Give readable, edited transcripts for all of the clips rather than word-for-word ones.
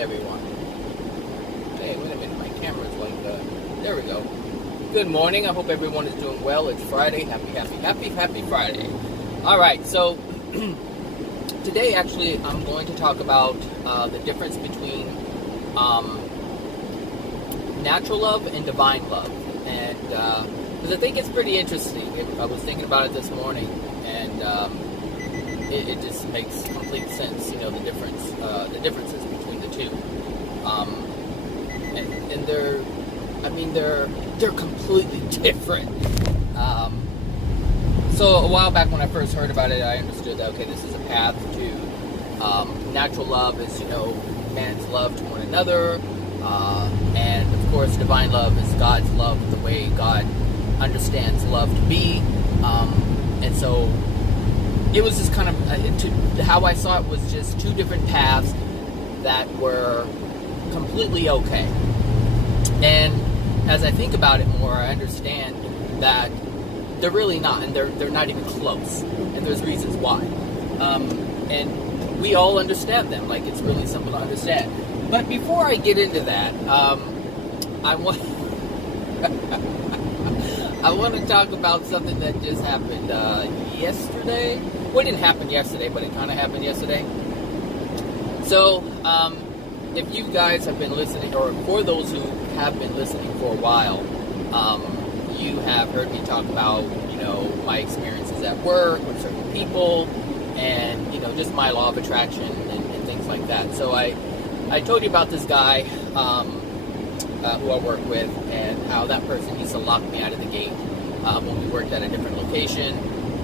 everyone. Hey, wait a minute, my camera's like, there we go. Good morning, I hope everyone is doing well. It's Friday, happy Friday. Alright, so, today actually I'm going to talk about the difference between natural love and divine love. And, because I think it's pretty interesting. I was thinking about it this morning, and it just makes complete sense, the differences between the two. And they're completely different. So a while back when I first heard about it, I understood that, okay, this is a path to natural love is, man's love to one another, and of course divine love is God's love, the way God understands love to be, and so it was just kind of, how I saw it was just two different paths that were completely okay. And as I think about it more, I understand that they're really not, and they're not even close, and there's reasons why. And we all understand them, like it's really simple to understand. But before I get into that, I want to talk about something that just happened yesterday. Well, it didn't happen yesterday, but it kind of happened yesterday. So, if you guys have been listening, or for those who have been listening for a while, you have heard me talk about, my experiences at work with certain people, and, just my law of attraction and things like that. So I told you about this guy who I work with, and how that person used to lock me out of the gate when we worked at a different location,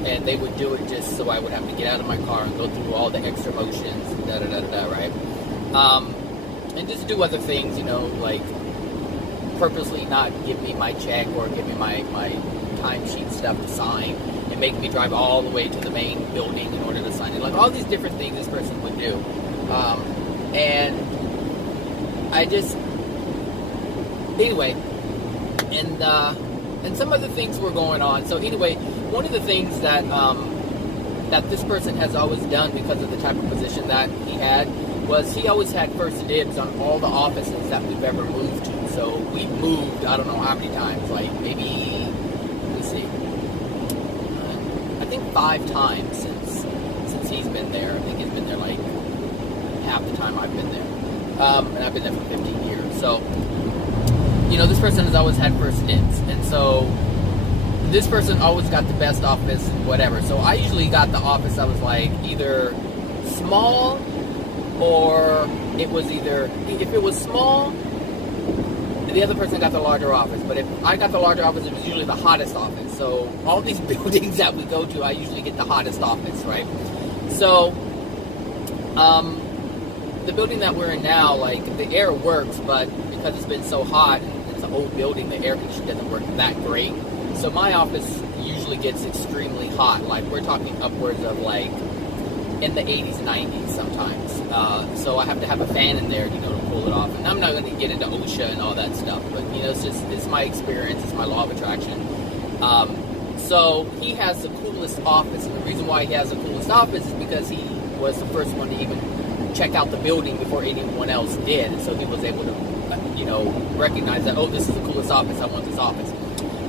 and they would do it just so I would have to get out of my car and go through all the extra motions, right? And just do other things, like purposely not give me my check or give me my timesheet stuff to sign, and make me drive all the way to the main building in order to sign it. Like all these different things this person would do. And I just, anyway, and some other things were going on. So anyway, one of the things that that this person has always done, because of the type of position that he had, was he always had first dibs on all the offices that we've ever moved to. So we've moved, I don't know how many times, like maybe, let's see, I think 5 times since he's been there. I think he's been there like half the time I've been there. And I've been there for 15 years. So, this person has always had first dibs. And so this person always got the best office, whatever. So I usually got the office, I was like either small, or it was either, if it was small, the other person got the larger office. But if I got the larger office, it was usually the hottest office. So all these buildings that we go to, I usually get the hottest office, right? So, the building that we're in now, like, the air works, but because it's been so hot, and it's an old building, the air conditioning doesn't work that great. So my office usually gets extremely hot. Like, we're talking upwards of, like, in the 80s, 90s sometimes. So I have to have a fan in there, to pull it off. And I'm not going to get into OSHA and all that stuff, but, it's my experience, it's my law of attraction. So he has the coolest office, and the reason why he has the coolest office is because he was the first one to even check out the building before anyone else did. And so he was able to, recognize that, oh, this is the coolest office, I want this office.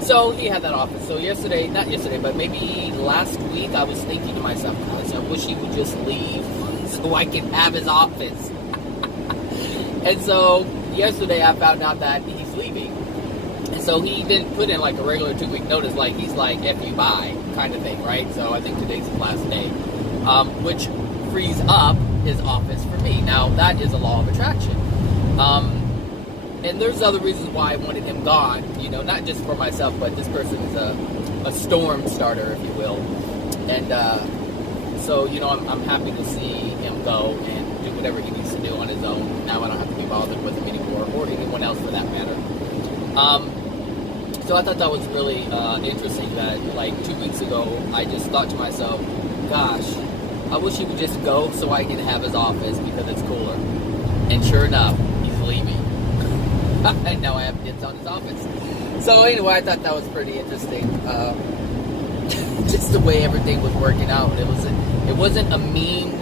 So he had that office. So not yesterday, but maybe last week, I was thinking to myself, gosh, I wish he would just leave so I could have his office. And so yesterday I found out that he's leaving. And so he didn't put in like a regular 2-week notice, like he's like, F you, bye, kind of thing, right? So I think today's his last day, which frees up his office for me. Now, that is a law of attraction. And there's other reasons why I wanted him gone, not just for myself, but this person is a storm starter, if you will. And so, I'm happy to see him go and do whatever he needs to do on his own. Now I don't have to be bothered with him anymore, or anyone else for that matter. So I thought that was really interesting that, like, 2 weeks ago, I just thought to myself, gosh, I wish he would just go so I can have his office because it's cooler. And sure enough, he's leaving. And now I have dibs on his office. So anyway, I thought that was pretty interesting. Just the way everything was working out. It wasn't a mean,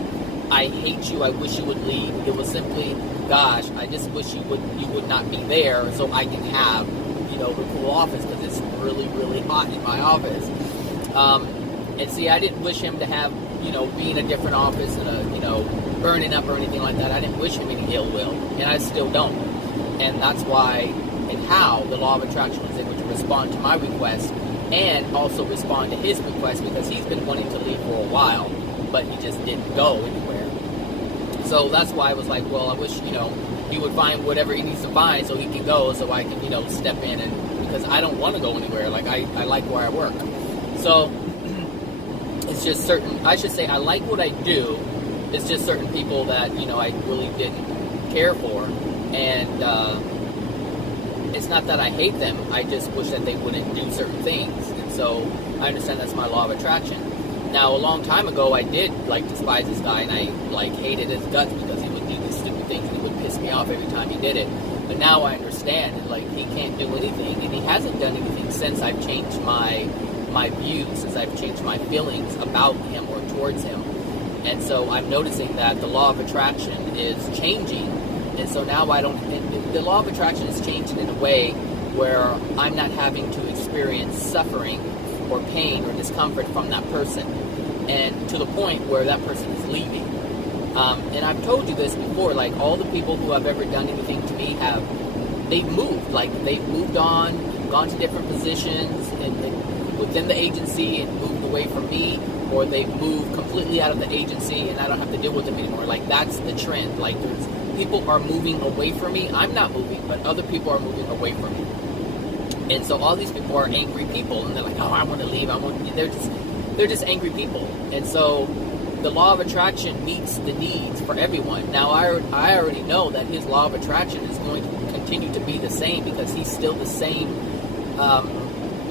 I hate you, I wish you would leave. It was simply, gosh, I just wish you would not be there so I can have, you know, the cool office, because it's really, really hot in my office. And see, I didn't wish him to have, you know, be in a different office and, you know, burning up or anything like that. I didn't wish him any ill will, and I still don't. And that's why and how the law of attraction was able to respond to my request and also respond to his request, because he's been wanting to leave for a while, but he just didn't go anywhere. So that's why I was like, well, I wish, you know, he would find whatever he needs to find so he can go, so I can, you know, step in, and because I don't want to go anywhere. Like, I like where I work. So it's just certain, I should say I like what I do. It's just certain people that, you know, I really didn't care for. And it's not that I hate them. I just wish that they wouldn't do certain things. And so I understand that's my law of attraction. Now, a long time ago, I did, like, despise this guy, and I, like, hated his guts because he would do these stupid things, and he would piss me off every time he did it. But now I understand, and, like, he can't do anything, and he hasn't done anything since I've changed my views, since I've changed my feelings about him or towards him. And so I'm noticing that the law of attraction is changing, and so now the law of attraction is changing in a way where I'm not having to experience suffering or pain or discomfort from that person, and to the point where that person is leaving. And I've told you this before, like, all the people who have ever done anything to me they've moved, like, they've moved on, gone to different positions and within the agency and moved away from me, or they've moved completely out of the agency and I don't have to deal with them anymore. Like, that's the trend. Like, people are moving away from me. I'm not moving, but other people are moving away from me. And so all these people are angry people, and they're like, oh, I want to leave. They're just angry people. And so the law of attraction meets the needs for everyone. Now, I already know that his law of attraction is going to continue to be the same, because he's still the same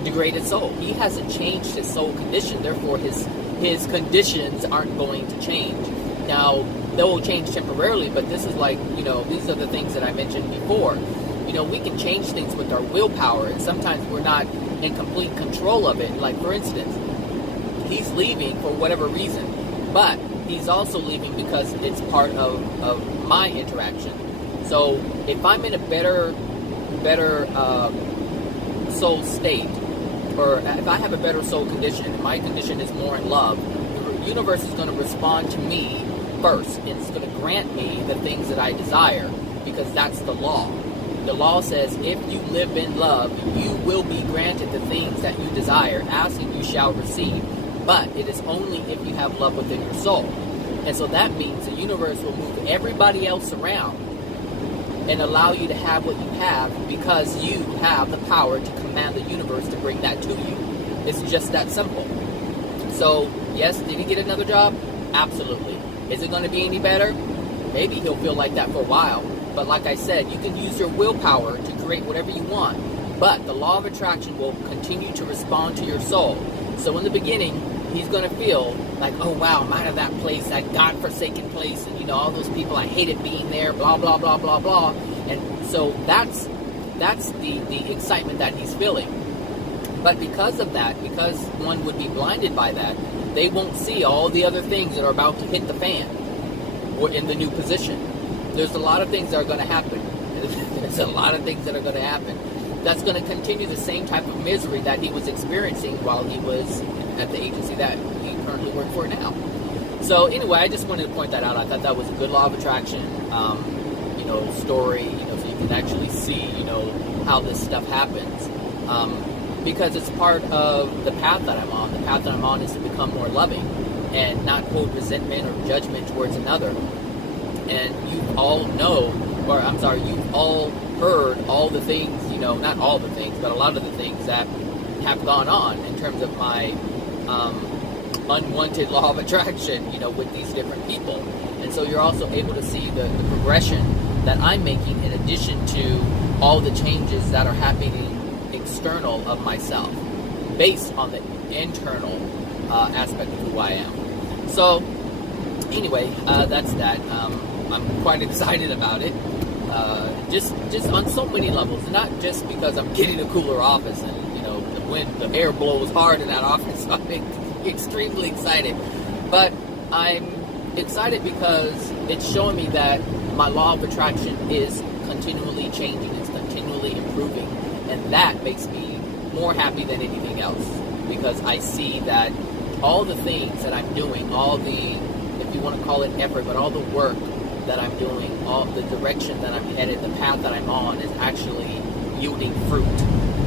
degraded soul. He hasn't changed his soul condition. Therefore, his conditions aren't going to change. Now, they will change temporarily, but this is like, you know, these are the things that I mentioned before. You know, we can change things with our willpower, and sometimes we're not in complete control of it. Like, for instance, he's leaving for whatever reason, but he's also leaving because it's part of my interaction. So if I'm in a better soul state, or if I have a better soul condition, and my condition is more in love, the universe is going to respond to me first. It's going to grant me the things that I desire, because that's the law. The law says, if you live in love, you will be granted the things that you desire. Ask and you shall receive. But it is only if you have love within your soul. And so that means the universe will move everybody else around and allow you to have what you have, because you have the power to command the universe to bring that to you. It's just that simple. So, yes, did he get another job? Absolutely. Is it going to be any better? Maybe he'll feel like that for a while. But like I said, you can use your willpower to create whatever you want. But the law of attraction will continue to respond to your soul. So in the beginning, he's going to feel like, oh, wow, I'm out of that place, that God-forsaken place. And, you know, all those people, I hated being there, blah, blah, blah, blah, blah. And so that's the excitement that he's feeling. But because of that, because one would be blinded by that, they won't see all the other things that are about to hit the fan or in the new position. There's a lot of things that are going to happen. There's a lot of things that are going to happen. That's going to continue the same type of misery that he was experiencing while he was at the agency that he currently works for now. So anyway, I just wanted to point that out. I thought that was a good law of attraction, you know, story, you know, so you can actually see, you know, how this stuff happens. Because it's part of the path that I'm on. The path that I'm on is to become more loving and not hold resentment or judgment towards another. And you all know, or I'm sorry, you've all heard all the things, you know, not all the things, but a lot of the things that have gone on in terms of my unwanted law of attraction, you know, with these different people. And so you're also able to see the progression that I'm making, in addition to all the changes that are happening external of myself, based on the internal aspect of who I am. So anyway, that's that. I'm quite excited about it, just on so many levels. Not just because I'm getting a cooler office, and, you know, when the air blows hard in that office, I'm extremely excited. But I'm excited because it's showing me that my law of attraction is continually changing, it's continually improving, and that makes me more happy than anything else, because I see that all the things that I'm doing, all the, if you want to call it effort, but all the work that I'm doing, all the direction that I'm headed, the path that I'm on is actually yielding fruit.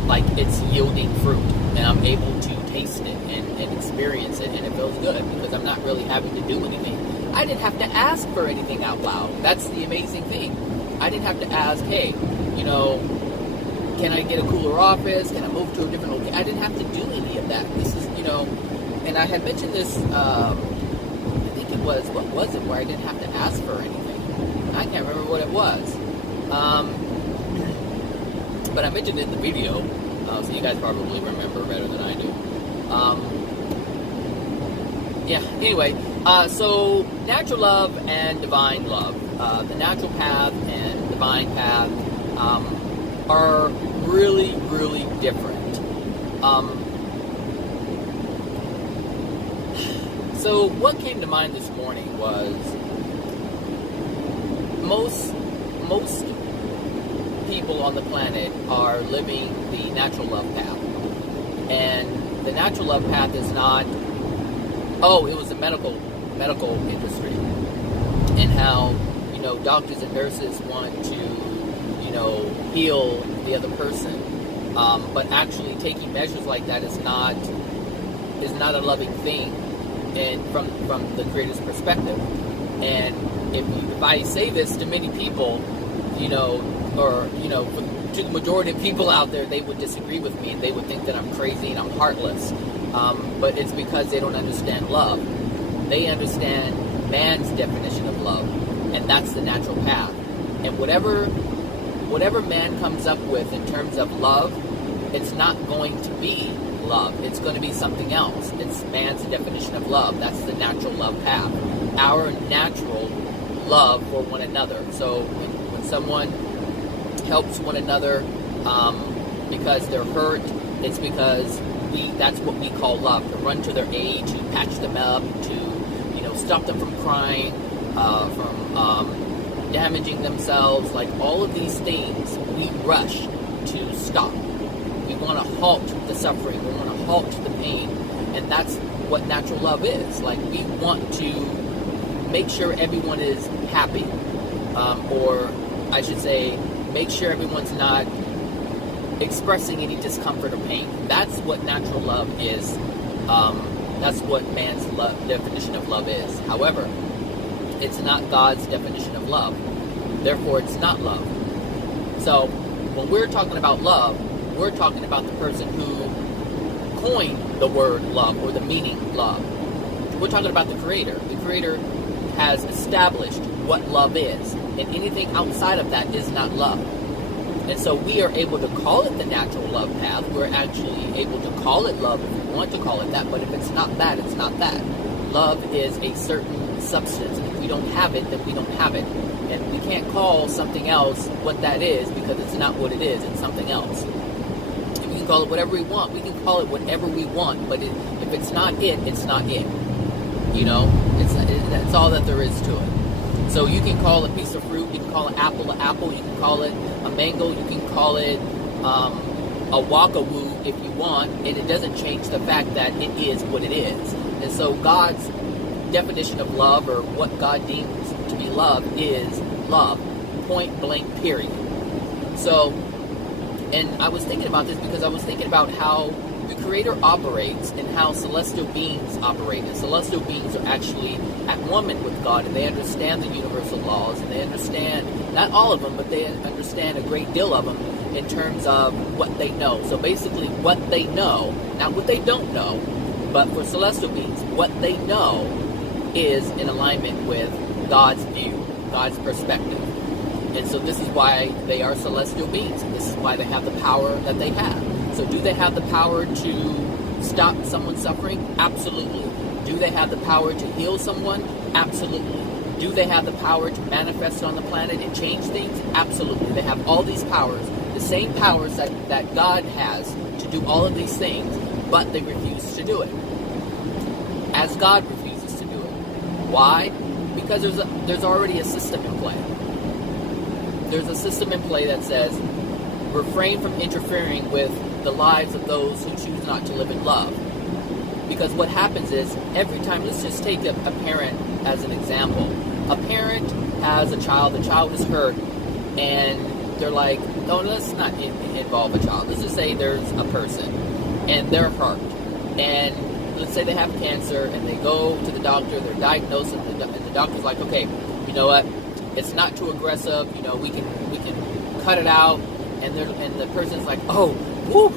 Like, it's yielding fruit, and I'm able to taste it and experience it, and it feels good because I'm not really having to do anything. I didn't have to ask for anything out loud. That's the amazing thing. I didn't have to ask, hey, you know, can I get a cooler office? Can I move to a different location? I didn't have to do any of that. This is, you know, and I had mentioned this, I think it was, what was it, where I didn't have to ask for anything. I can't remember what it was. But I mentioned it in the video, so you guys probably remember better than I do. Yeah, anyway, so natural love and divine love. The natural path and divine path are really, really different. So what came to mind this morning was most people on the planet are living the natural love path. And the natural love path is not, it was the medical industry, and how, you know, doctors and nurses want to, you know, heal the other person, but actually taking measures like that is not a loving thing, and from the Creator's perspective. And if I say this to many people, you know, or, you know, to the majority of people out there, they would disagree with me, and they would think that I'm crazy and I'm heartless. But it's because they don't understand love. They understand man's definition of love, and that's the natural path. And whatever man comes up with in terms of love, it's not going to be love. It's going to be something else. It's man's definition of love. That's the natural love path. Our natural love for one another. So when someone helps one another because they're hurt, it's because that's what we call love. To run to their aid, to patch them up, to, you know, stop them from crying, from damaging themselves. Like, all of these things we rush to stop. We want to halt the suffering, we want to halt the pain, and that's what natural love is. Like, we want to make sure everyone is happy, or I should say, make sure everyone's not expressing any discomfort or pain. That's what natural love is. That's what man's definition of love is. However, it's not God's definition of love. Therefore, it's not love. So, when we're talking about love, we're talking about the person who coined the word love, or the meaning love. We're talking about the Creator. The Creator has established what love is, and anything outside of that is not love. And so we are able to call it the natural love path. We're actually able to call it love if we want to call it that, but if it's not that, it's not that. Love is a certain substance, and if we don't have it, then we don't have it. And we can't call something else what that is, because it's not what it is, it's something else. And we can call it whatever we want. We can call it whatever we want, but if it's not it, it's not it. You know, that's all that there is to it. So you can call a piece of fruit, you can call an apple, you can call it a mango, you can call it a wakawoo if you want, and it doesn't change the fact that it is what it is. And so God's definition of love, or what God deems to be love, is love. Point blank, period. So, and I was thinking about this because I was thinking about how the Creator operates and how celestial beings operate. And celestial beings are actually at one with God, and they understand the universal laws, and they understand, not all of them, but they understand a great deal of them in terms of what they know. So basically what they know, not what they don't know, but for celestial beings, what they know is in alignment with God's view, God's perspective. And so this is why they are celestial beings, and this is why they have the power that they have. So do they have the power to stop someone suffering? Absolutely. Do they have the power to heal someone? Absolutely. Do they have the power to manifest on the planet and change things? Absolutely. They have all these powers, the same powers that God has to do all of these things, but they refuse to do it. As God refuses to do it. Why? Because there's already a system in play. there's a system in play that says refrain from interfering with the lives of those who choose not to live in love. Because what happens is, every time, let's just take a parent as an example. A parent has a child, the child is hurt, and they're like, no, let's not involve a child. Let's just say there's a person, and they're hurt. And let's say they have cancer, and they go to the doctor, they're diagnosed, and the doctor's like, okay, you know what, it's not too aggressive, you know, we can cut it out, and the person's like, oh, whoo,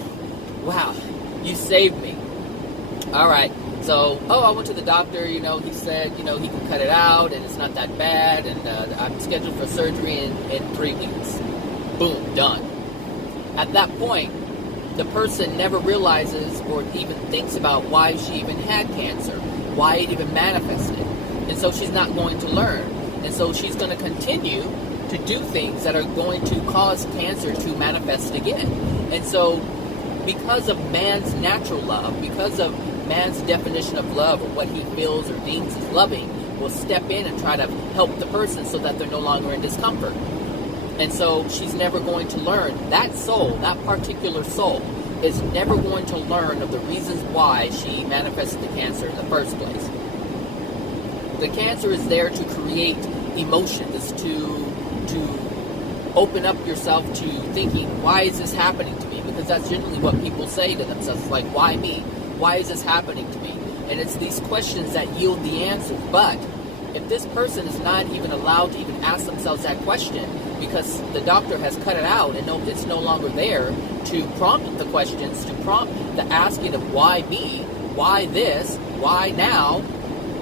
wow, you saved me. All right, so, I went to the doctor, you know, he said, you know, he can cut it out, and it's not that bad, and I'm scheduled for surgery in 3 weeks. Boom, done. At that point, the person never realizes or even thinks about why she even had cancer, why it even manifested. And so she's not going to learn. And so she's going to continue to do things that are going to cause cancer to manifest again. And so because of man's natural love, because of man's definition of love, or what he feels or deems as loving, will step in and try to help the person so that they're no longer in discomfort. And so she's never going to learn. That soul, that particular soul, is never going to learn of the reasons why she manifested the cancer in the first place. The cancer is there to create emotions, to open up yourself to thinking, why is this happening to me? Because that's generally what people say to themselves, like, why me? Why is this happening to me? And it's these questions that yield the answers. But if this person is not even allowed to even ask themselves that question, because the doctor has cut it out and it's no longer there to prompt the questions, to prompt the asking of why me, why this, why now,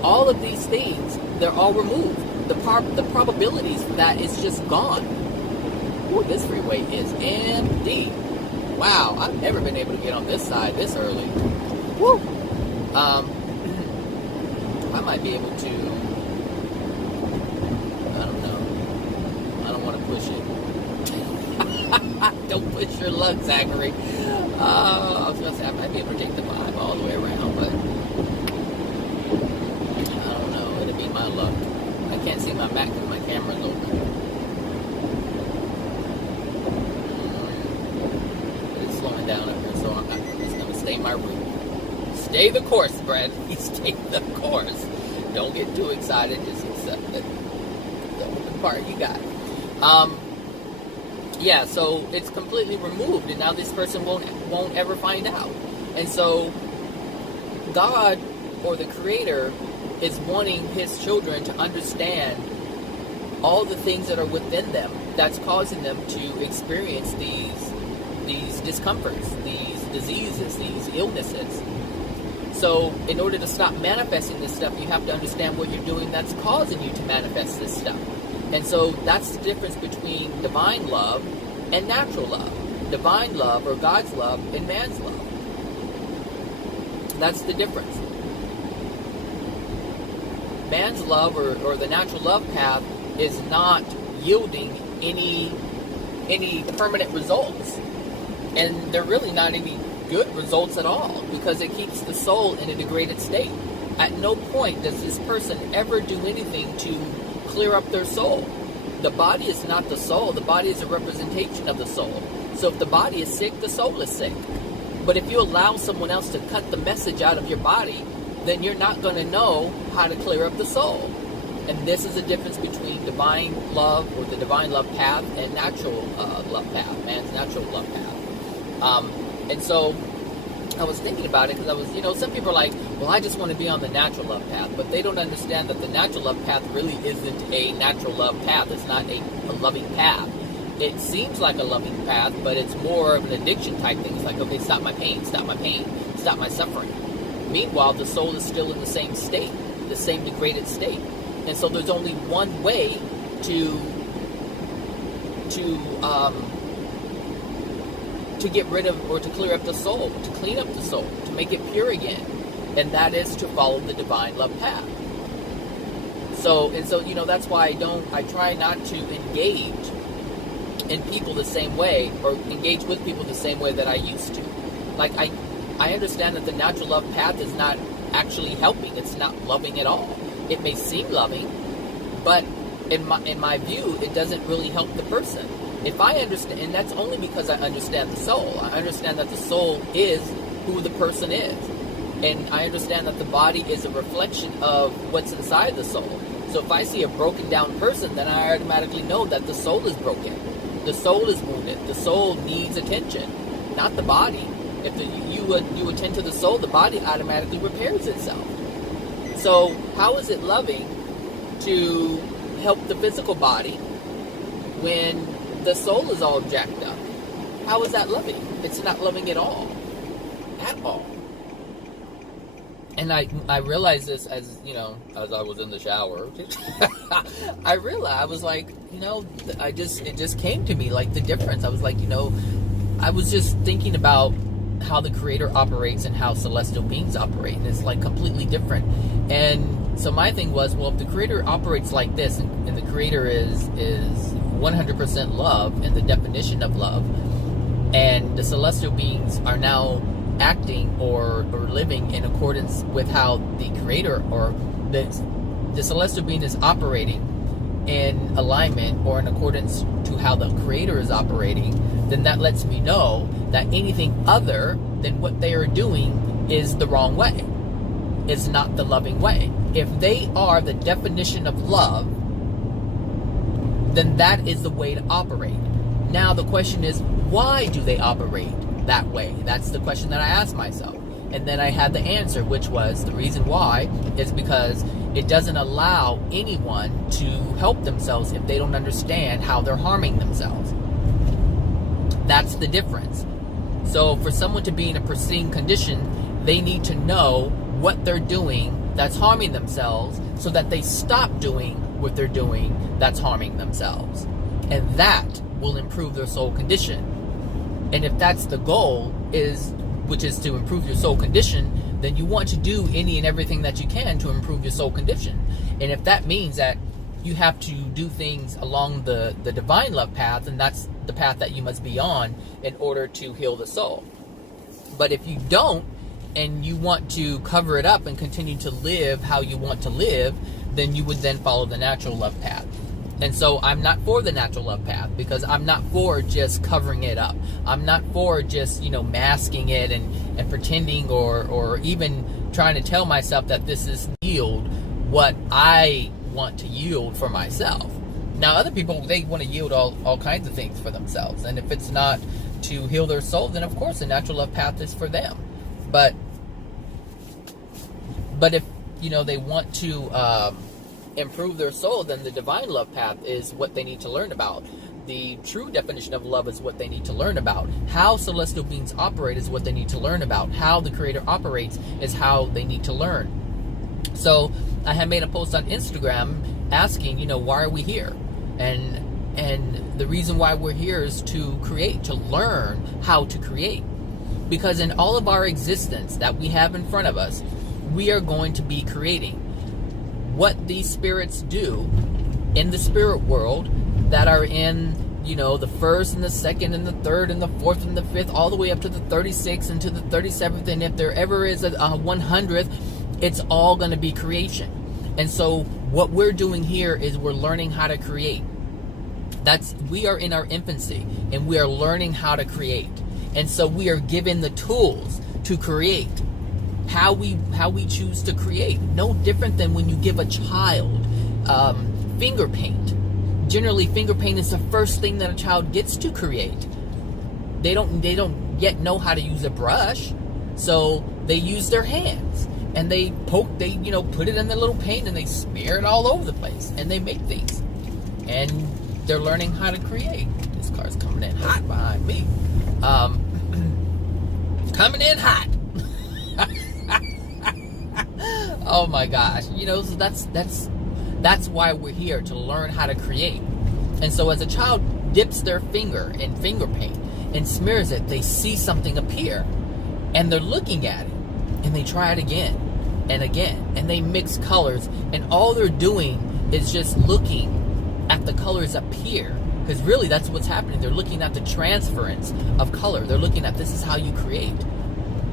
all of these things, they're all removed. The probabilities for that is just gone. Ooh, this freeway is empty. Wow, I've never been able to get on this side this early. Woo! I might be able to, I don't know. I don't want to push it. Don't push your luck, Zachary. I was going to say, I might be able to take the vibe all the way around, but I don't know. It'll be my luck. I can't see my back because my camera's open. But it's slowing down up here, so I'm just going to stay my route. Stay the course, Brad. Stay the course. Don't get too excited. Just accept the part you got. Yeah, so it's completely removed, and now this person won't ever find out. And so God, or the Creator, is wanting His children to understand all the things that are within them that's causing them to experience these discomforts, these diseases, these illnesses. So in order to stop manifesting this stuff, you have to understand what you're doing that's causing you to manifest this stuff. And so that's the difference between divine love and natural love. Divine love, or God's love, and man's love. That's the difference. Man's love, or the natural love path, is not yielding any permanent results. And they're really not any good results at all, because it keeps the soul in a degraded state. At no point does this person ever do anything to clear up their soul. The body is not the soul. The body is a representation of the soul. So if the body is sick, the soul is sick. But if you allow someone else to cut the message out of your body, then you're not going to know how to clear up the soul. And this is the difference between divine love, or the divine love path, and natural love path, man's natural love path. And so I was thinking about it, because I was, some people are like, well, I just want to be on the natural love path. But they don't understand that the natural love path really isn't a natural love path. It's not a loving path. It seems like a loving path, but it's more of an addiction type thing. It's like, okay, stop my pain, stop my suffering. Meanwhile, the soul is still in the same state, the same degraded state. And so there's only one way to get rid of, or to clear up the soul, to clean up the soul, to make it pure again. And that is to follow the divine love path. So that's why I try not to engage in people the same way, or engage with people the same way that I used to. Like, I understand that the natural love path is not actually helping. It's not loving at all. It may seem loving, but in my view, it doesn't really help the person. If I understand, and that's only because I understand the soul. I understand that the soul is who the person is. And I understand that the body is a reflection of what's inside the soul. So if I see a broken down person, then I automatically know that the soul is broken. The soul is wounded. The soul needs attention, not the body. If you attend to the soul, the body automatically repairs itself. So how is it loving to help the physical body when the soul is all jacked up? How is that loving? It's not loving at all. At all. And I realized this as I was in the shower. I realized, I was like, it just came to me, like the difference. I was like, I was just thinking about how the Creator operates and how celestial beings operate, and it's like completely different. And so my thing was, well, if the Creator operates like this, and the Creator is 100% love and the definition of love, and the celestial beings are now acting or living in accordance with how the Creator or the celestial being is operating in alignment or in accordance to how the Creator is operating, then that lets me know that anything other than what they are doing is the wrong way, is not the loving way. If they are the definition of love, then that is the way to operate. Now the question is, why do they operate that way? That's the question that I asked myself. And then I had the answer, which was the reason why is because it doesn't allow anyone to help themselves if they don't understand how they're harming themselves. That's the difference. So for someone to be in a pristine condition, they need to know what they're doing that's harming themselves so that they stop doing what they're doing that's harming themselves. And that will improve their soul condition. And if that's the goal, which is to improve your soul condition, then you want to do any and everything that you can to improve your soul condition. And if that means that you have to do things along the divine love path, and that's the path that you must be on in order to heal the soul. But if you don't, and you want to cover it up and continue to live how you want to live, then you would then follow the natural love path. And so I'm not for the natural love path, because I'm not for just covering it up. I'm not for just, masking it and pretending or even trying to tell myself that this is yield what I want to yield for myself. Now other people, they want to yield all kinds of things for themselves. And if it's not to heal their soul, then of course the natural love path is for them. But if, they want to improve their soul, then the divine love path is what they need to learn about. The true definition of love is what they need to learn about. How celestial beings operate is what they need to learn about. How the Creator operates is how they need to learn. So I had made a post on Instagram asking, why are we here? And the reason why we're here is to create, to learn how to create. Because in all of our existence that we have in front of us, we are going to be creating. What these spirits do in the spirit world that are in, the first and the second and the third and the fourth and the fifth, all the way up to the 36th and to the 37th, and if there ever is a 100th, it's all going to be creation. And so what we're doing here is we're learning how to create. We are in our infancy, and we are learning how to create. And so we are given the tools to create. How we choose to create, no different than when you give a child finger paint. Generally, finger paint is the first thing that a child gets to create. They don't yet know how to use a brush, so they use their hands and they put it in their little paint and they smear it all over the place and they make things, and they're learning how to create. This car's coming in hot behind me, coming in hot. Oh my gosh, so that's why we're here, to learn how to create. And so as a child dips their finger in finger paint and smears it, they see something appear, and they're looking at it, and they try it again and again, and they mix colors, and all they're doing is just looking at the colors appear, because really that's what's happening. They're looking at the transference of color. They're looking at, this is how you create.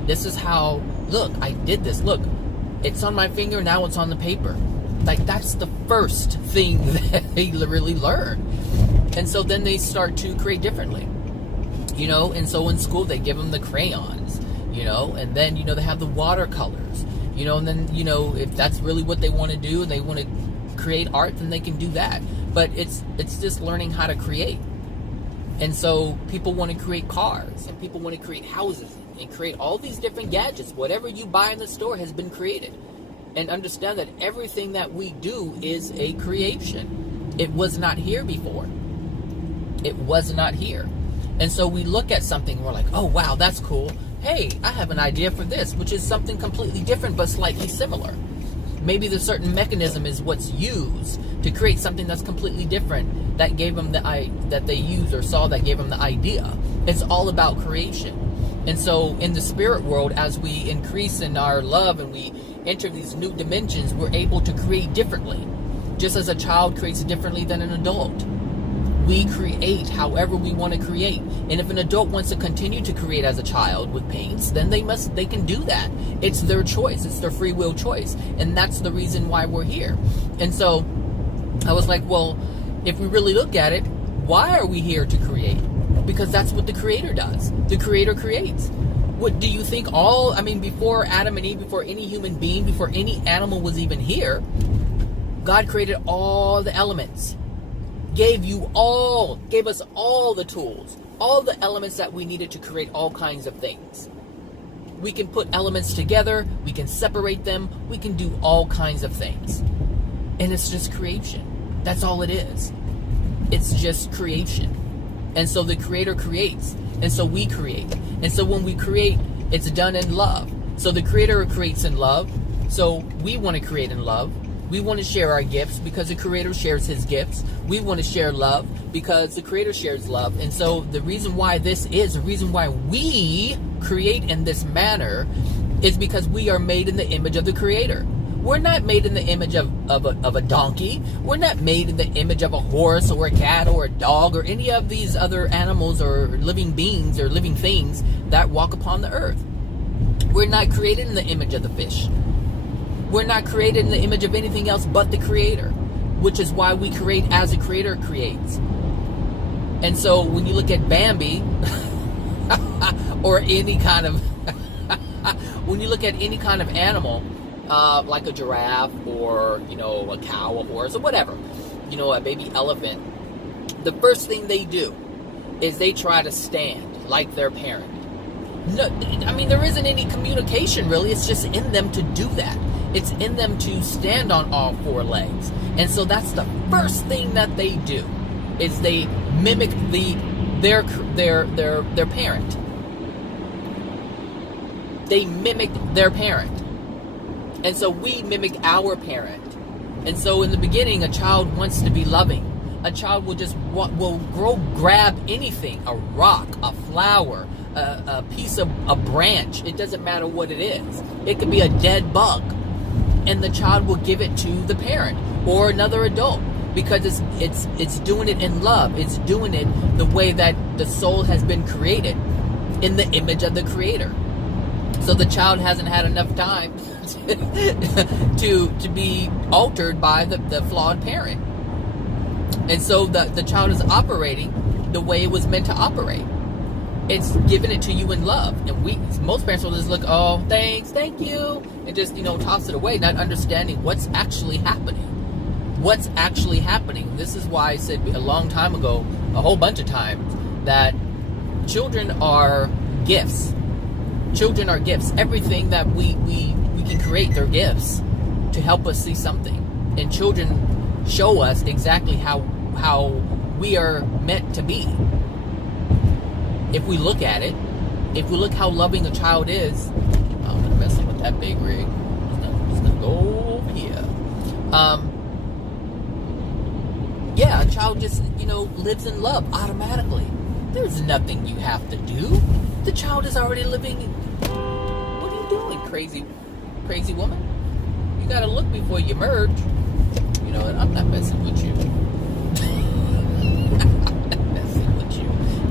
This is how, look, I did this. Look, it's on my finger, now it's on the paper. Like, that's the first thing that they really learn. And so then they start to create differently, you know. And so in school they give them the crayons, you know, and then, you know, they have the watercolors, you know, and then, you know, if that's really what they want to do and they want to create art, then they can do that. But it's just learning how to create. And so people want to create cars, and people want to create houses, and create all these different gadgets. Whatever you buy in the store has been created. And understand that everything that we do is a creation. It was not here before. It was not here. And so we look at something and we're like, oh wow, that's cool. Hey, I have an idea for this, which is something completely different but slightly similar. Maybe the certain mechanism is what's used to create something that's completely different that gave them that they used or saw that gave them the idea. It's all about creation. And so in the spirit world, as we increase in our love and we enter these new dimensions, we're able to create differently. Just as a child creates differently than an adult. We create however we want to create. And if an adult wants to continue to create as a child with paints, then they can do that. It's their choice. It's their free will choice. And that's the reason why we're here. And so I was like, well, if we really look at it, why are we here to create? Because that's what the Creator does. The Creator creates. What do you think before Adam and Eve, before any human being, before any animal was even here, God created all the elements. Gave us all the tools, all the elements that we needed to create all kinds of things. We can put elements together, we can separate them, we can do all kinds of things. And it's just creation. That's all it is. It's just creation. And so the Creator creates, and so we create. And so when we create, it's done in love. So the Creator creates in love, so we want to create in love. We want to share our gifts because the Creator shares His gifts. We want to share love because the Creator shares love. And so the reason why we create in this manner is because we are made in the image of the Creator. We're not made in the image of a donkey. We're not made in the image of a horse or a cat or a dog or any of these other animals or living beings or living things that walk upon the earth. We're not created in the image of the fish. We're not created in the image of anything else but the Creator, which is why we create as the Creator creates. And so when you look at Bambi, or any kind of, when you look at any kind of animal, like a giraffe or, you know, a cow, a horse, or whatever, you know, a baby elephant, the first thing they do is they try to stand like their parent. No, there isn't any communication really. It's just in them to do that. It's in them to stand on all four legs. And so that's the first thing that they do, is they mimic their parent. They mimic their parent. And so we mimic our parent. And so in the beginning, a child wants to be loving. A child will grab anything, a rock, a flower, a piece of a branch. It doesn't matter what it is. It could be a dead bug. And the child will give it to the parent or another adult because it's doing it in love. It's doing it the way that the soul has been created, in the image of the Creator. So the child hasn't had enough time to be altered by the flawed parent. And so the child is operating the way it was meant to operate. It's giving it to you in love. And most parents will just look, oh, thanks, thank you, and just, toss it away, not understanding what's actually happening. What's actually happening. This is why I said a long time ago, a whole bunch of times, that children are gifts. Children are gifts. Everything that we can create, they're gifts to help us see something. And children show us exactly how we are meant to be. If we look at it, if we look how loving a child is, I'm not messing with that big rig. I'm just gonna go over here. A child just, lives in love automatically. There's nothing you have to do. The child is already living. What are you doing, crazy woman? You gotta look before you merge. You know what? I'm not messing with you.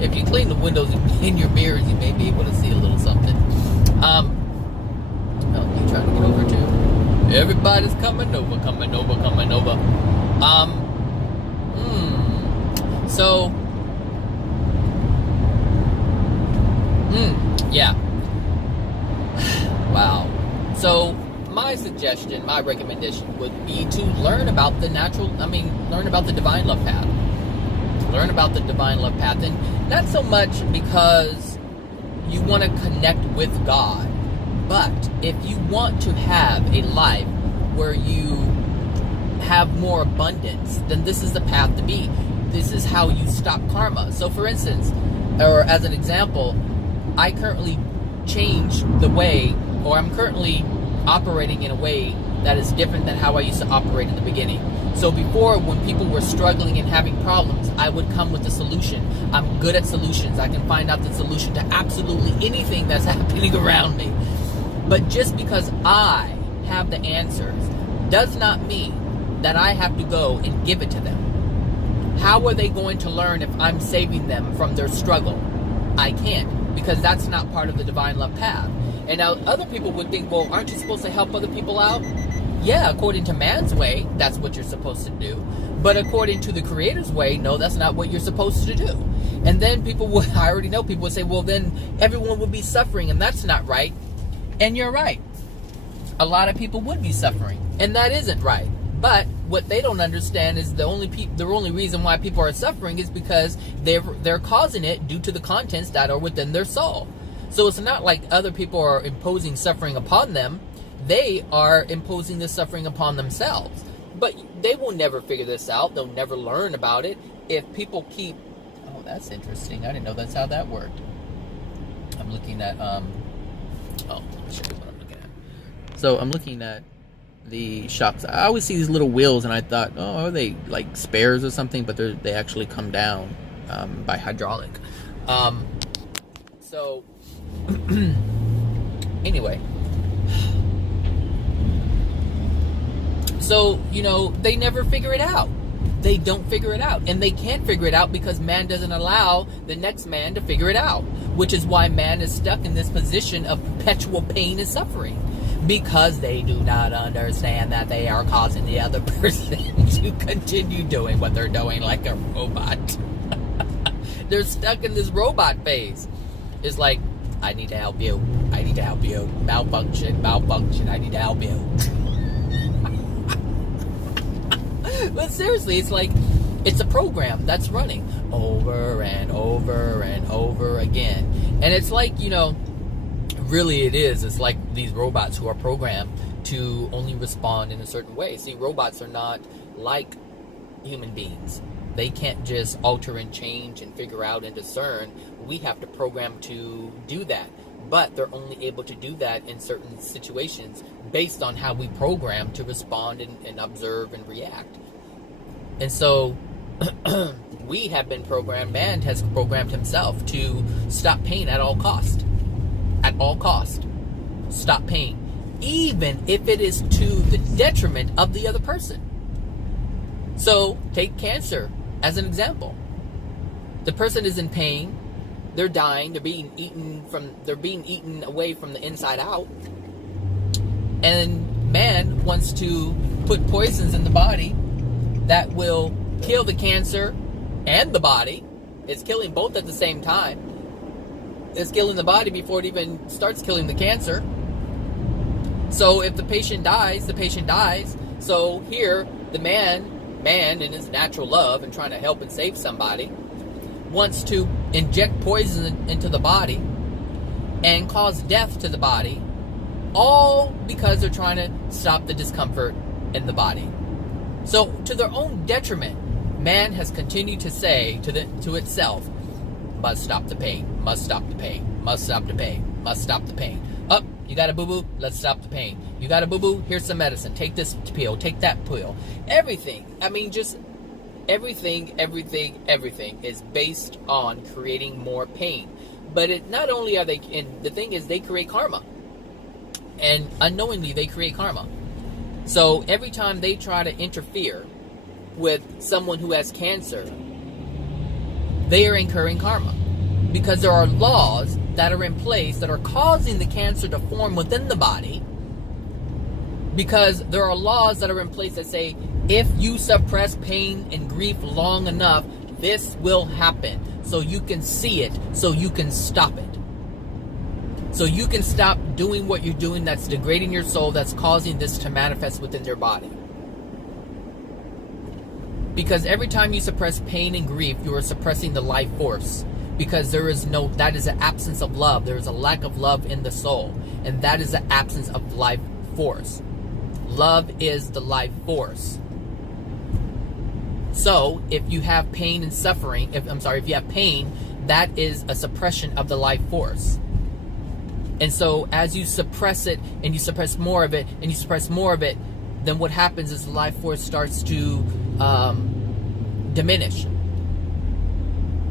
If you clean the windows in your mirrors, you may be able to see a little something. You trying to get over too? Everybody's coming over. So, yeah. Wow. So, my suggestion, my recommendation would be to learn about the divine love path. Learn about the divine love path. And not so much because you want to connect with God, but if you want to have a life where you have more abundance, then this is the path to be. This is how you stop karma. So for instance, or as an example, I currently changed the way, or I'm currently operating in a way that is different than how I used to operate in the beginning. So before, when people were struggling and having problems, I would come with a solution. I'm good at solutions. I can find out the solution to absolutely anything that's happening around me. But just because I have the answers does not mean that I have to go and give it to them. How are they going to learn if I'm saving them from their struggle? I can't, because that's not part of the divine love path. And now other people would think, well, aren't you supposed to help other people out? Yeah, according to man's way, that's what you're supposed to do. But according to the Creator's way, no, that's not what you're supposed to do. And then people would, I already know, people would say, well, then everyone would be suffering, and that's not right. And you're right. A lot of people would be suffering, and that isn't right. But what they don't understand is the only reason why people are suffering is because they're causing it due to the contents that are within their soul. So it's not like other people are imposing suffering upon them. They are imposing the suffering upon themselves. But they will never figure this out. They'll never learn about it if people keep... Oh, that's interesting. I didn't know that's how that worked. I'm looking at... Oh, let me show you what I'm looking at. So I'm looking at the shocks. I always see these little wheels, and I thought, oh, are they like spares or something? But they actually come down by hydraulic. So... anyway, so they never figure it out. They don't figure it out, and they can't figure it out because man doesn't allow the next man to figure it out, which is why man is stuck in this position of perpetual pain and suffering, because they do not understand that they are causing the other person to continue doing what they're doing like a robot. They're stuck in this robot phase. It's like, I need to help you. I need to help you. Malfunction. I need to help you. But seriously, it's like, it's a program that's running over and over and over again. And it's like, really it is. It's like these robots who are programmed to only respond in a certain way. See, robots are not like human beings. They can't just alter and change and figure out and discern. We have to program to do that. But they're only able to do that in certain situations based on how we program to respond and observe and react. And so we have been programmed, man has programmed himself to stop pain at all cost. At all cost. Stop pain. Even if it is to the detriment of the other person. So take cancer as an example. The person is in pain. They're dying. They're being eaten away from the inside out. And man wants to put poisons in the body that will kill the cancer and the body. It's killing both at the same time. It's killing the body before it even starts killing the cancer. So if the patient dies, the patient dies. So here, the man in his natural love and trying to help and save somebody wants to inject poison into the body and cause death to the body, all because they're trying to stop the discomfort in the body. So to their own detriment, man has continued to say to itself, must stop the pain, must stop the pain, must stop the pain, must stop the pain. Up, you got a boo-boo, let's stop the pain. You got a boo-boo, here's some medicine. Take this pill, take that pill. Everything. I mean, just everything is based on creating more pain. But it not only are they, and the thing is, they create karma. And unknowingly, they create karma. So every time they try to interfere with someone who has cancer, they are incurring karma. Because there are laws that are in place that are causing the cancer to form within the body. Because there are laws that are in place that say, if you suppress pain and grief long enough, this will happen. So you can see it, so you can stop it. So you can stop doing what you're doing that's degrading your soul, that's causing this to manifest within your body. Because every time you suppress pain and grief, you are suppressing the life force. Because that is an absence of love. There is a lack of love in the soul. And that is the absence of life force. Love is the life force. So, if you have pain and suffering, if you have pain, that is a suppression of the life force. And so, as you suppress it, and you suppress more of it, and you suppress more of it, then what happens is the life force starts to diminish.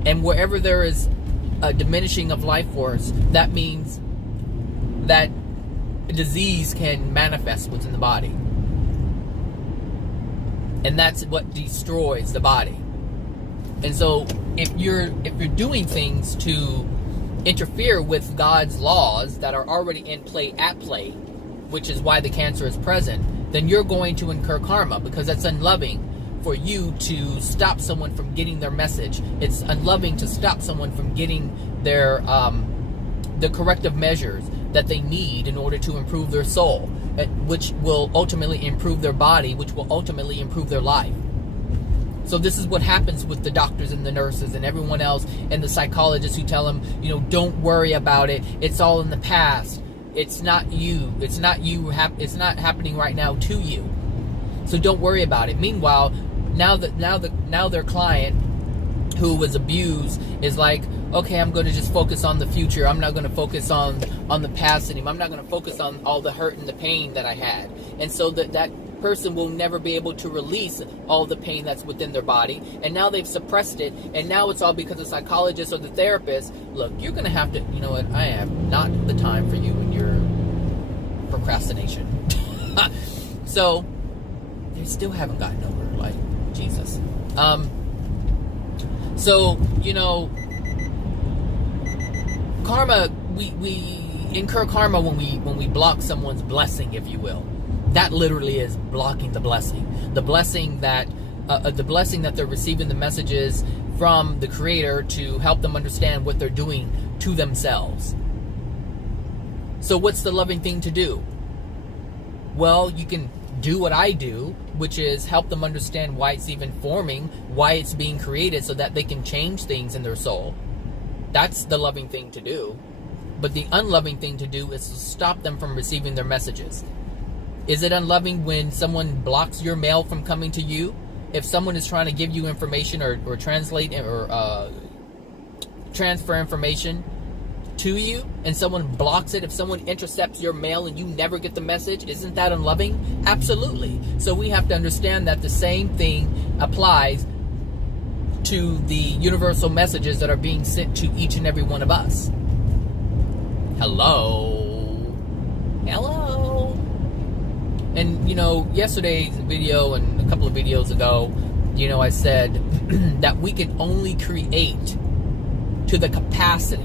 And wherever there is a diminishing of life force, that means that disease can manifest within the body. And that's what destroys the body. And so if you're doing things to interfere with God's laws that are already in play, which is why the cancer is present, then you're going to incur karma, because that's unloving for you to stop someone from getting their message. It's unloving to stop someone from getting their the corrective measures that they need in order to improve their soul, which will ultimately improve their body, which will ultimately improve their life. So this is what happens with the doctors and the nurses and everyone else, and the psychologists who tell them, don't worry about it. It's all in the past. It's not you. It's not you. It's not happening right now to you. So don't worry about it. Meanwhile, now their client who was abused is like, okay, I'm going to just focus on the future. I'm not going to focus on the past anymore. I'm not going to focus on all the hurt and the pain that I had. And so that person will never be able to release all the pain that's within their body. And now they've suppressed it. And now it's all because the psychologist or the therapist, look, you're going to have to, you know what, I have not the time for you and your procrastination. So they still haven't gotten over, like, Jesus. So, karma, we incur karma when we block someone's blessing, if you will. That literally is blocking the blessing. The blessing that they're receiving the messages from the Creator to help them understand what they're doing to themselves. So what's the loving thing to do? Well, you can do what I do, which is help them understand why it's even forming, why it's being created, so that they can change things in their soul. That's the loving thing to do. But the unloving thing to do is to stop them from receiving their messages. Is it unloving when someone blocks your mail from coming to you? If someone is trying to give you information or translate or transfer information to you and someone blocks it, if someone intercepts your mail and you never get the message, isn't that unloving? Absolutely. So we have to understand that the same thing applies to the universal messages that are being sent to each and every one of us. Hello. And yesterday's video and a couple of videos ago, I said that we can only create to the capacity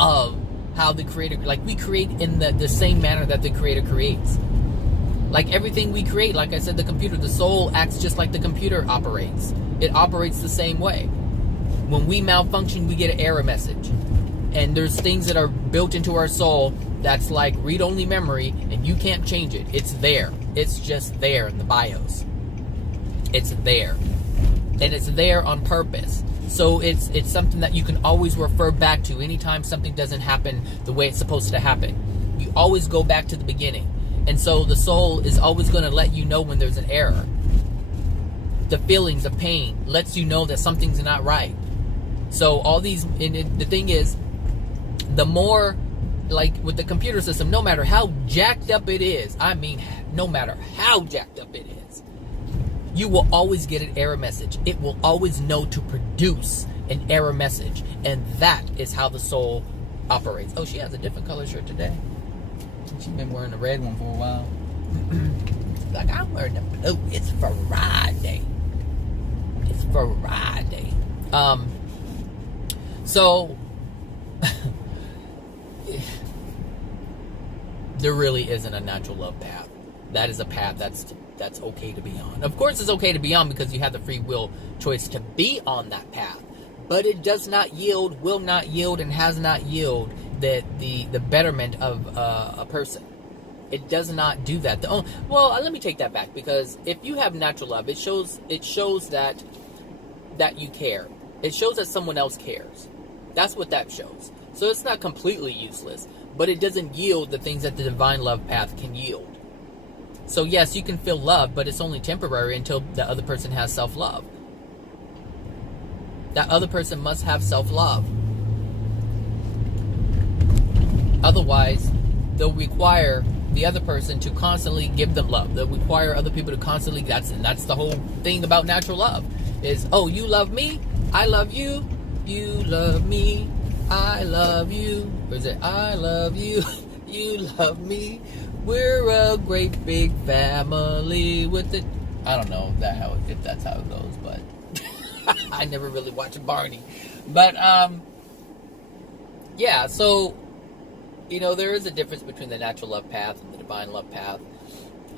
of how the Creator, like we create in the same manner that the Creator creates. Like everything we create, like I said, the computer, the soul acts just like the computer operates. It operates the same way. When we malfunction, we get an error message. And there's things that are built into our soul that's like read-only memory, and you can't change it. It's there. It's just there in the BIOS. It's there. And it's there on purpose. So it's something that you can always refer back to anytime something doesn't happen the way it's supposed to happen. You always go back to the beginning. And so the soul is always going to let you know when there's an error. The feelings of pain lets you know that something's not right. So all these, and the thing is, the more, like with the computer system, no matter how jacked up it is, no matter how jacked up it is, you will always get an error message. It will always know to produce an error message. And that is how the soul operates. Oh, she has a different color shirt today. She's been wearing the red one for a while. Like, I'm wearing the blue. It's Friday. It's Friday. So there really isn't a natural love path. that is a path that's okay to be on. Of course, it's okay to be on because you have the free will choice to be on that path. But it does not yield, will not yield, and has not yielded the betterment of a person. It does not do that. Let me take that back, because if you have natural love, it shows that you care. It shows that someone else cares. That's what that shows. So it's not completely useless, but it doesn't yield the things that the divine love path can yield. So yes, you can feel love, but it's only temporary until the other person has self-love. That other person must have self-love. Otherwise, they'll require the other person to constantly give them love. They'll require other people to constantly, that's the whole thing about natural love, is, oh, you love me, I love you, you love me, I love you, or is it, I love you, you love me, we're a great big family with it. I don't know if that's how it goes, but I never really watched Barney. But, yeah, so, there is a difference between the natural love path and the divine love path.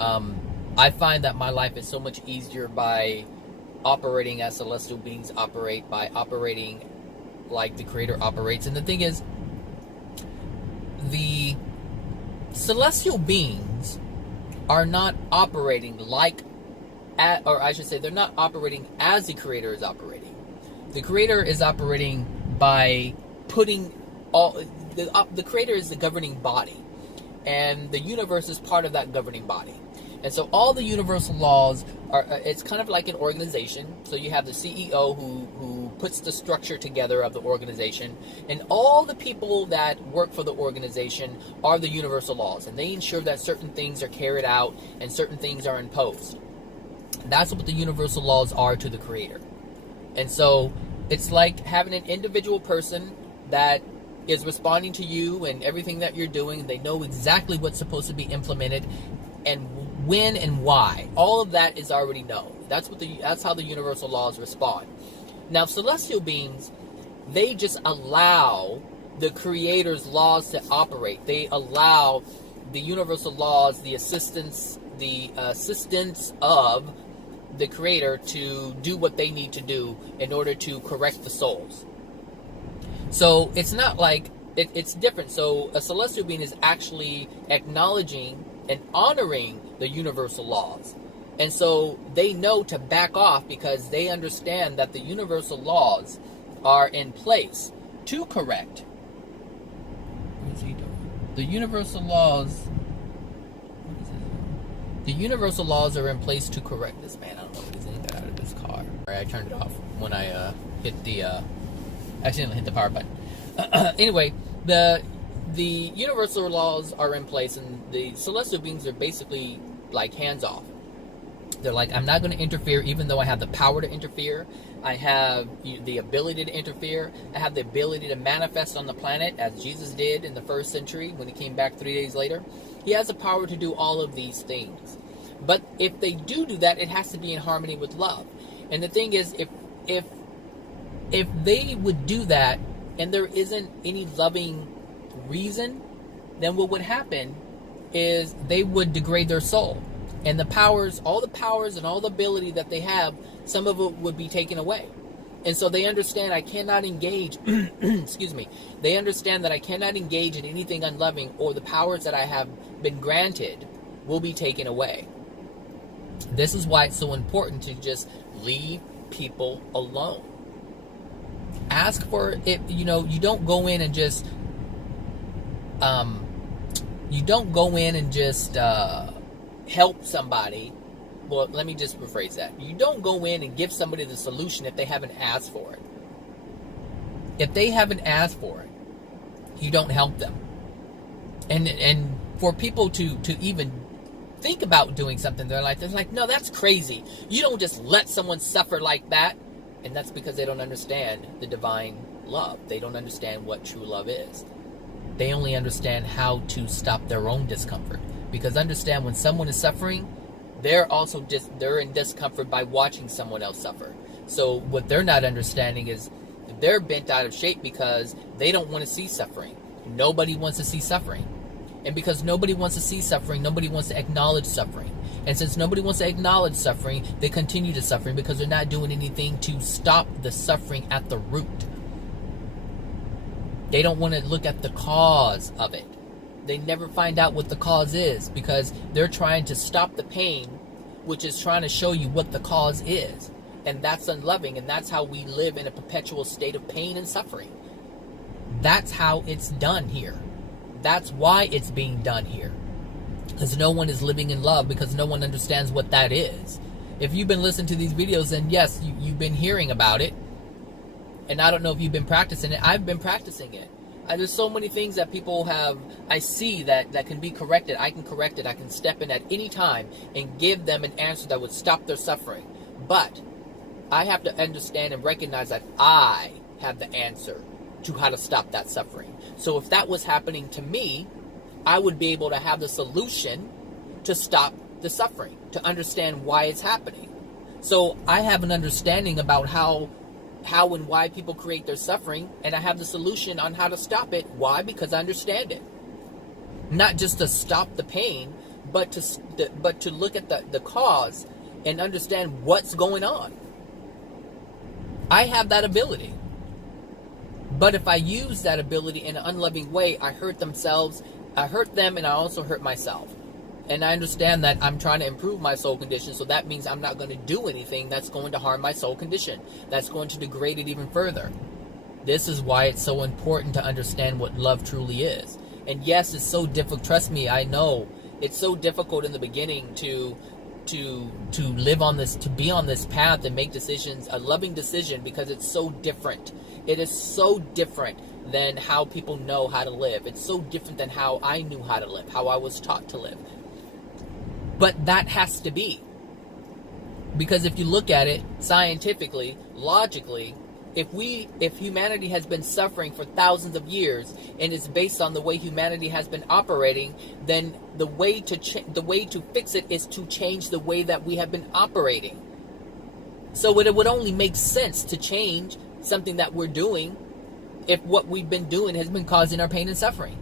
I find that my life is so much easier by operating as celestial beings operate, by operating like the Creator operates. And the thing is, the celestial beings are not operating they're not operating as the Creator is operating. The Creator is operating by putting the Creator is the governing body, and the universe is part of that governing body. And so all the universal laws are, it's kind of like an organization. So you have the CEO who puts the structure together of the organization, and all the people that work for the organization are the universal laws, and they ensure that certain things are carried out and certain things are imposed. That's what the universal laws are to the Creator. And so it's like having an individual person that is responding to you and everything that you're doing. They know exactly what's supposed to be implemented and when and why. All of that is already known. That's how the universal laws respond. Now, celestial beings, they just allow the Creator's laws to operate. They allow the universal laws, the assistance of the Creator to do what they need to do in order to correct the souls. So it's not like, it's different. So a celestial being is actually acknowledging and honoring the universal laws. And so they know to back off because they understand that the universal laws are in place to correct. What is he doing? The universal laws... What is it? The universal laws are in place to correct this. Man, I don't know what is anything out of this car. Right, I turned it off when I accidentally hit the power button. Anyway, the universal laws are in place, and the celestial beings are basically like hands off. They're like, I'm not going to interfere, even though I have the power to interfere. I have the ability to interfere. I have the ability to manifest on the planet, as Jesus did in the first century when he came back 3 days later. He has the power to do all of these things. But if they do that, it has to be in harmony with love. And the thing is, if they would do that and there isn't any loving reason, then what would happen is they would degrade their soul. And the powers, all the powers and all the ability that they have, some of it would be taken away. And so they understand I cannot engage, excuse me, they understand that I cannot engage in anything unloving, or the powers that I have been granted will be taken away. This is why it's so important to just leave people alone. Ask for it, you don't go in and just, help somebody. Well, let me just rephrase that. You don't go in and give somebody the solution if they haven't asked for it. If they haven't asked for it, you don't help them. And for people to even think about doing something, they're like, no, that's crazy. You don't just let someone suffer like that. And that's because they don't understand the divine love. They don't understand what true love is. They only understand how to stop their own discomfort. Because understand, when someone is suffering, they're in discomfort by watching someone else suffer. So what they're not understanding is they're bent out of shape because they don't want to see suffering. Nobody wants to see suffering. And because nobody wants to see suffering, nobody wants to acknowledge suffering. And since nobody wants to acknowledge suffering, they continue to suffering because they're not doing anything to stop the suffering at the root. They don't want to look at the cause of it. They never find out what the cause is because they're trying to stop the pain, which is trying to show you what the cause is. And that's unloving, and that's how we live in a perpetual state of pain and suffering. That's how it's done here. That's why it's being done here. Because no one is living in love, because no one understands what that is. If you've been listening to these videos, then yes, you've been hearing about it. And I don't know if you've been practicing it. I've been practicing it. There's so many things that people have, I see that can be corrected. I can correct it. I can step in at any time and give them an answer that would stop their suffering. But I have to understand and recognize that I have the answer to how to stop that suffering. So if that was happening to me, I would be able to have the solution to stop the suffering, to understand why it's happening. So I have an understanding about how and why people create their suffering, and I have the solution on how to stop it. Why? Because I understand it. Not just to stop the pain, but to look at the cause and understand what's going on. I have that ability. But if I use that ability in an unloving way, I hurt them, and I also hurt myself. And I understand that I'm trying to improve my soul condition, so that means I'm not going to do anything that's going to harm my soul condition, that's going to degrade it even further. This is why it's so important to understand what love truly is. And yes, it's so difficult. Trust me, I know it's so difficult in the beginning to live on this, to be on this path and make decisions, a loving decision, because it's so different. It is so different than how people know how to live. It's so different than how I knew how to live, how I was taught to live. But that has to be. Because if you look at it scientifically, logically, if humanity has been suffering for thousands of years and it's based on the way humanity has been operating, then the way to fix it is to change the way that we have been operating. So it would only make sense to change something that we're doing if what we've been doing has been causing our pain and suffering.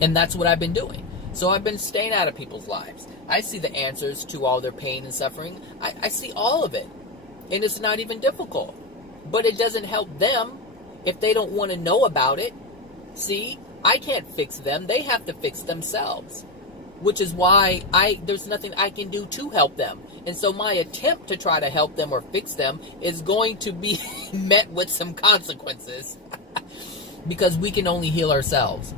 And that's what I've been doing. So I've been staying out of people's lives. I see the answers to all their pain and suffering. I see all of it. And it's not even difficult. But it doesn't help them if they don't want to know about it. See, I can't fix them. They have to fix themselves. Which is why there's nothing I can do to help them. And so my attempt to try to help them or fix them is going to be met with some consequences. Because we can only heal ourselves.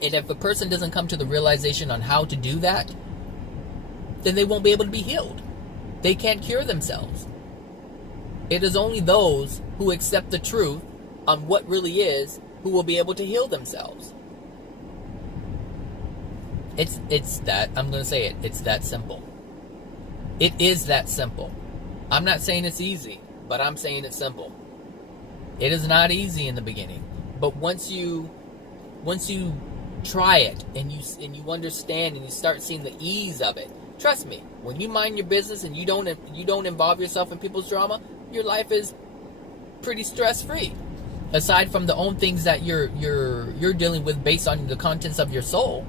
And if a person doesn't come to the realization on how to do that, then they won't be able to be healed. They can't cure themselves. It is only those who accept the truth on what really is who will be able to heal themselves. It's that, I'm going to say it, it's that simple. It is that simple. I'm not saying it's easy, but I'm saying it's simple. It is not easy in the beginning, but once you try it and you understand and you start seeing the ease of it, trust me, when you mind your business and you don't involve yourself in people's drama, your life is pretty stress-free. Aside from the own things that you're dealing with based on the contents of your soul.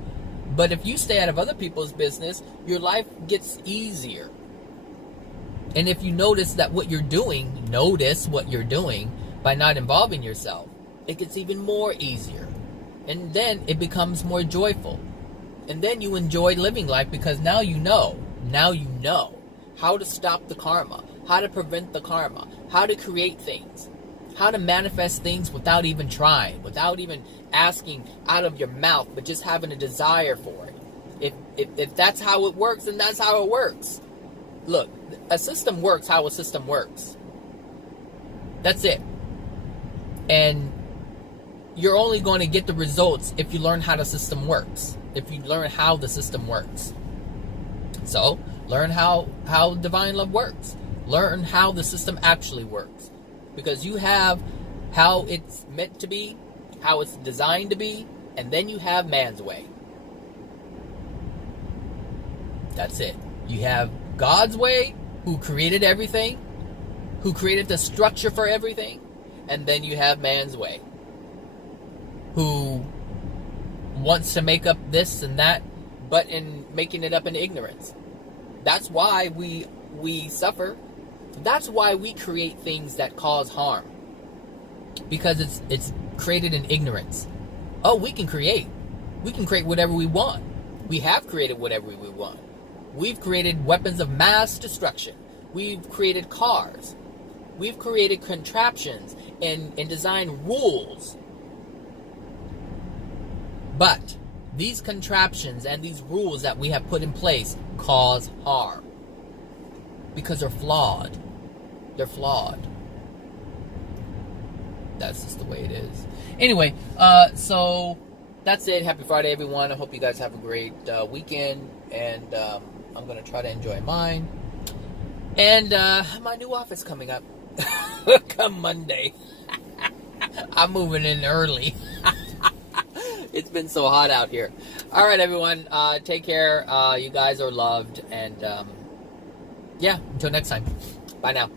But if you stay out of other people's business, your life gets easier. And if you notice what you're doing by not involving yourself, it gets even more easier. And then it becomes more joyful. And then you enjoy living life because now you know how to stop the karma, how to prevent the karma, how to create things, how to manifest things without even trying, without even asking out of your mouth, but just having a desire for it. If that's how it works, then that's how it works. Look, a system works how a system works. That's it. And you're only going to get the results if you learn how the system works. If you learn how the system works. So, learn how divine love works. Learn how the system actually works. Because you have how it's meant to be, how it's designed to be, and then you have man's way. That's it. You have God's way, who created everything, who created the structure for everything, and then you have man's way, who wants to make up this and that, but in making it up in ignorance. That's why we suffer. That's why we create things that cause harm. Because it's created in ignorance. Oh, we can create. We can create whatever we want. We have created whatever we want. We've created weapons of mass destruction. We've created cars. We've created contraptions and designed rules. But these contraptions and these rules that we have put in place cause harm. Because they're flawed. They're flawed. That's just the way it is. Anyway, so that's it. Happy Friday, everyone. I hope you guys have a great weekend. And I'm going to try to enjoy mine. And my new office coming up. Come Monday. I'm moving in early. It's been so hot out here. All right, everyone. Take care. You guys are loved. And yeah, until next time. Bye now.